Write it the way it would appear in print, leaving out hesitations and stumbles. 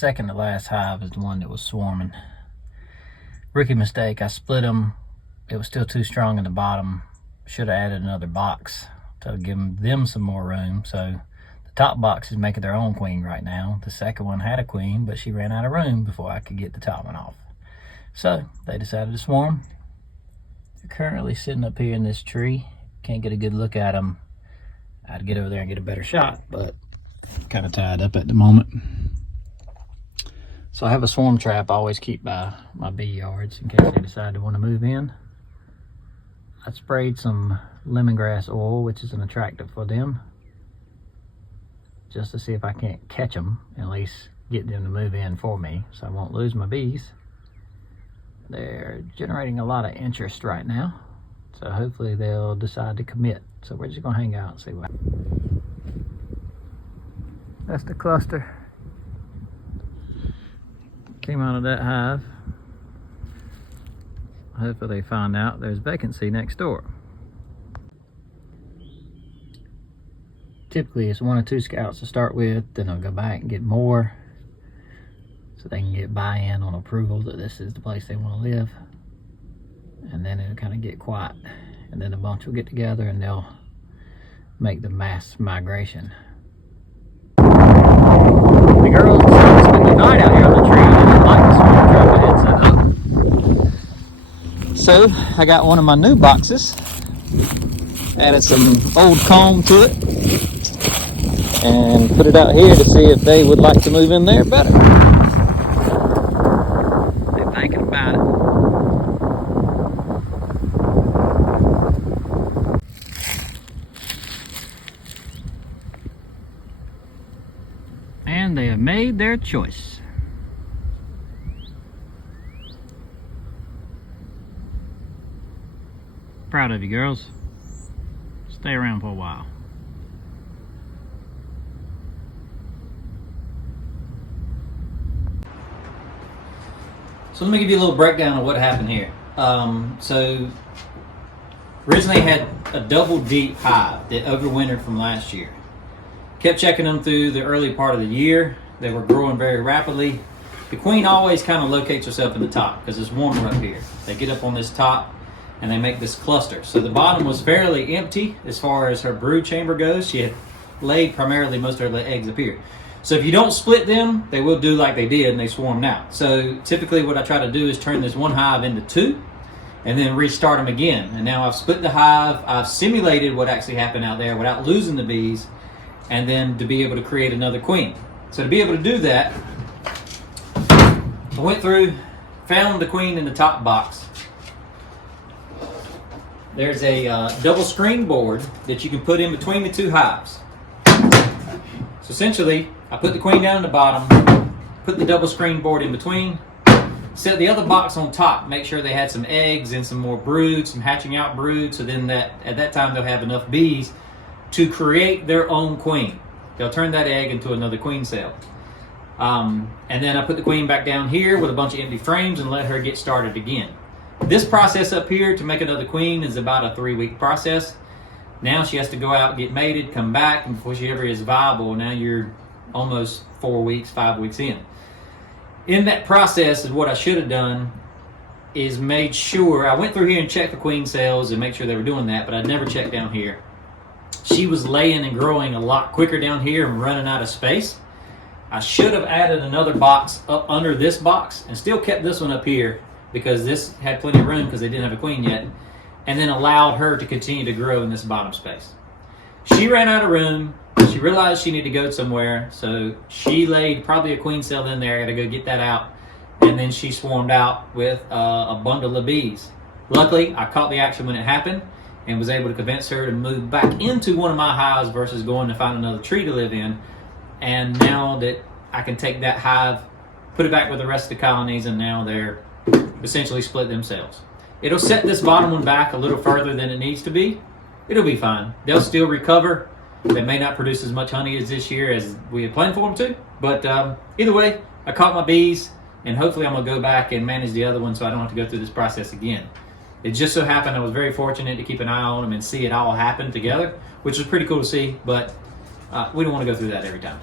second to last hive is the one that was swarming. Rookie mistake, I split them. It was still too strong in the bottom. Should have added another box to give them some more room. So the top box is making their own queen right now. The second one had a queen, but she ran out of room before I could get the top one off. So they decided to swarm. They're currently sitting up here in this tree. Can't get a good look at them. I'd get over there and get a better shot, but kind of tied up at the moment. So I have a swarm trap I always keep by my bee yards in case they decide to want to move in. I sprayed some lemongrass oil, which is an attractant for them, just to see if I can't catch them, at least get them to move in for me so I won't lose my bees. They're generating a lot of interest right now, so hopefully they'll decide to commit. So we're just gonna hang out and see what. That's the cluster. Came out of that hive. Hopefully they find out there's vacancy next door. Typically it's 1 or 2 scouts to start with, then I'll go back and get more so they can get buy-in on approval that this is the place they want to live. And then it'll kind of get quiet. And then a bunch will get together and they'll make the mass migration. The girls decided to spend the night out here on the tree. I didn't like the swarm trap I had set up. So I got one of my new boxes, added some old comb to it, and put it out here to see if they would like to move in there better. They're thinking about it. And they have made their choice. Proud of you, girls. Stay around for a while. So let me give you a little breakdown of what happened here. So originally I had a double deep hive that overwintered from last year. Kept checking them through the early part of the year. They were growing very rapidly. The queen always kind of locates herself in the top because it's warmer up here. They get up on this top and they make this cluster. So the bottom was fairly empty as far as her brood chamber goes. She had laid primarily most of her eggs up here. So if you don't split them, they will do like they did and they swarmed out. So typically what I try to do is turn this one hive into 2 and then restart them again. And now I've split the hive. I've simulated what actually happened out there without losing the bees, and then to be able to create another queen. So to be able to do that, I went through, found the queen in the top box. There's a double screen board that you can put in between the 2 hives. So essentially, I put the queen down in the bottom, put the double screen board in between, set the other box on top, make sure they had some eggs and some more brood, some hatching out brood, so then at that time they'll have enough bees to create their own queen. They'll turn that egg into another queen cell. And then I put the queen back down here with a bunch of empty frames and let her get started again. This process up here to make another queen is about a 3-week process. Now she has to go out, get mated, come back, and before she ever is viable, now you're almost 4 weeks, 5 weeks in. In that process is what I should have done is made sure, I went through here and checked the queen cells and make sure they were doing that, but I never checked down here. She was laying and growing a lot quicker down here and running out of space. I should have added another box up under this box and still kept this one up here because this had plenty of room because they didn't have a queen yet, and then allowed her to continue to grow in this bottom space. She ran out of room. She realized she needed to go somewhere, so she laid probably a queen cell in there. I gotta go get that out, and then she swarmed out with a bundle of bees. Luckily, I caught the action when it happened and was able to convince her to move back into one of my hives versus going to find another tree to live in. And now that I can take that hive, put it back with the rest of the colonies, and now they're essentially split themselves. It'll set this bottom one back a little further than it needs to be. It'll be fine. They'll still recover. They may not produce as much honey as this year as we had planned for them to, but either way, I caught my bees, and hopefully I'm gonna go back and manage the other one so I don't have to go through this process again. It just so happened I was very fortunate to keep an eye on them and see it all happen together, which was pretty cool to see, but we don't want to go through that every time.